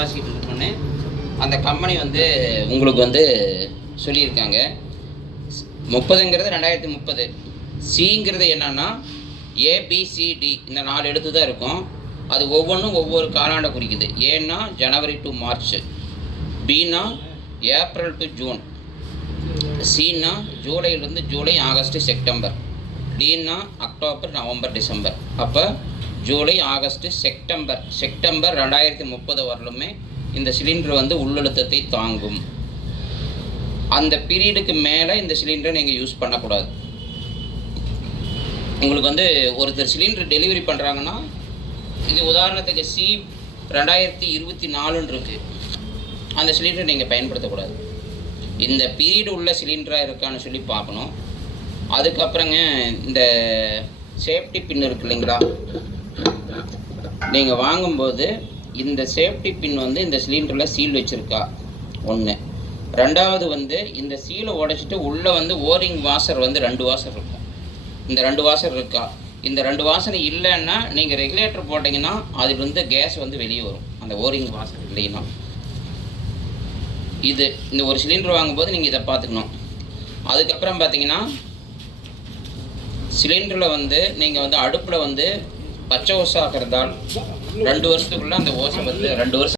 Capacity இருக்குன்னு அந்த company வந்து உங்களுக்கு வந்து சொல்லியிருக்காங்க. 30ங்கிறது 2030. சிங்கிறது என்னன்னா ஏபிசிடி இந்த 4 எழுத்து தான் இருக்கும். அது ஒவ்வொன்றும் ஒவ்வொரு காலாண்டை குறிக்குது. ஏன்னா ஜனவரி டு மார்ச், பின்னா ஏப்ரல் டு ஜூன், சின்னா ஜூலையிலேருந்து ஜூலை, ஆகஸ்ட், செப்டம்பர், டின்னா அக்டோபர், நவம்பர், டிசம்பர். அப்போ ஜூலை, ஆகஸ்ட், செப்டம்பர் 2030 வரலுமே இந்த சிலிண்டர் வந்து உள்ளழுத்தத்தை தாங்கும். அந்த பீரியடுக்கு மேலே இந்த சிலிண்டரை நீங்கள் யூஸ் பண்ணக்கூடாது. உங்களுக்கு வந்து ஒருத்தர் சிலிண்டர் டெலிவரி பண்ணுறாங்கன்னா, இது உதாரணத்துக்கு சி 2024 இருக்குது, அந்த சிலிண்டரை நீங்கள் பயன்படுத்தக்கூடாது. இந்த பீரியட் உள்ள சிலிண்டராக இருக்கான்னு சொல்லி பார்க்கணும். அதுக்கப்புறங்க இந்த சேஃப்டி பின் இருக்கு இல்லைங்களா, நீங்கள் வாங்கும்போது இந்த சேஃப்டி பின் வந்து இந்த சிலிண்டரில் சீல் வச்சுருக்கா ஒன்று. ரெண்டாவது வந்து இந்த சீலை உடைச்சிட்டு உள்ளே வந்து ஓரிங் வாஷர் வந்து 2 வாஷர் இருக்கும். இந்த 2 வாஷர் இருக்கா? இந்த 2 வாசனை இல்லைன்னா நீங்கள் ரெகுலேட்டர் போட்டிங்கன்னா அதில் வந்து கேஸ் வந்து வெளியே வரும், அந்த ஓரிங் வாஷர் இல்லைன்னா. இது இந்த ஒரு சிலிண்டர் வாங்கும்போது நீங்கள் இதை பார்த்துக்கணும். அதுக்கப்புறம் பார்த்தீங்கன்னா சிலிண்டரில் வந்து நீங்கள் வந்து அடுப்பில் வந்து பச்சை ஓசை ஆக்கிறதால் 2 வருஷத்துக்குள்ளே அந்த ஓசை வந்து 2 வருஷம்